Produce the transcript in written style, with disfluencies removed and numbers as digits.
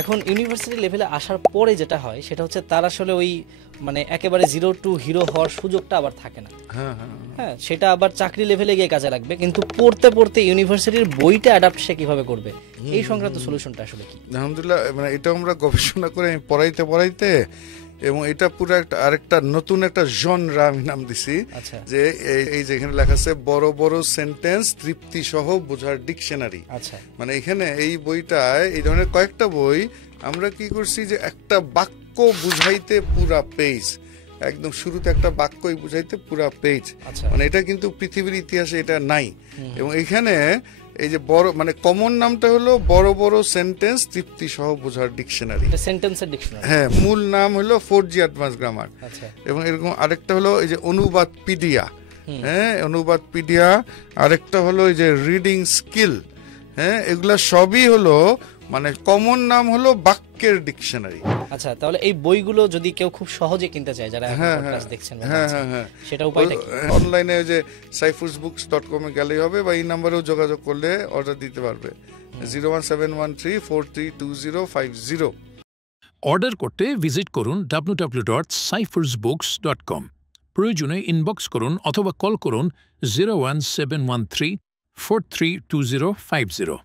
এখন ইউনিভার্সিটি লেভেলে আসার পরে যেটা হয় সেটা হচ্ছে তার আসলে ওই মানে একেবারে জিরো টু হিরো হওয়ার সুযোগটা আবার থাকে না। হ্যাঁ, সেটা আবার চাকরি লেভেলে গিয়ে কাজে লাগবে, কিন্তু পড়তে পড়তে ইউনিভার্সিটির বইটা অ্যাডাপ্ট সে কিভাবে করবে এই সংক্রান্ত সলিউশনটা আসলে কি? আলহামদুলিল্লাহ, মানে এটা আমরা গবেষণা করে আমি পড়াইতে এবং এটা পুরো একটা আরেকটা নতুন একটা জনরা আমি নাম দিছি, যে এই যেখানে লেখা আছে বড় বড় সেন্টেন্স তৃপ্তি সহ বোঝার ডিকশনারি। মানে এখানে এই বইটায় এই ধরনের কয়েকটা বই আমরা কি করছি যে একটা বাক্য বুঝাইতে পুরা পেজ, একদম শুরুতে একটা বাক্যই বুঝাইতে পুরা পেজ, মানে এটা কিন্তু পৃথিবীর ইতিহাসে এটা নাই। এবং এখানে এই যে বড় মানে কমন নামটা হলো বড় বড় সেন্টেন্স তৃপ্তি সহ বোঝার ডিকশনারি, সেন্টেন্সের ডিকশনারি। হ্যাঁ, মূল নাম হলো 4G অ্যাডভান্স গ্রামার। এবং এরকম আরেকটা হলো এই যে অনুবাদপিডিয়া, হ্যাঁ অনুবাদপিডিয়া, আরেকটা হলো এই যে রিডিং স্কিল, হ্যাঁ এগুলা সবই হলো মানে কমন নাম হলো বাক্যের ডিকশনারি। আচ্ছা, তাহলে এই বইগুলো যদি কেউ খুব সহজে কিনতে চায়, যারা পডকাস্ট দেখছেন, সেটা উপায়টা কি? অনলাইনে যে cyphersbooks.com এ গেলেই হবে, বা এই নম্বরেও যোগাযোগ করলে অর্ডার দিতে পারবে 01713432050। অর্ডার করতে ভিজিট করুন www.cyphersbooks.com। প্রয়োজনে ইনবক্স করুন অথবা কল করুন 01713432050।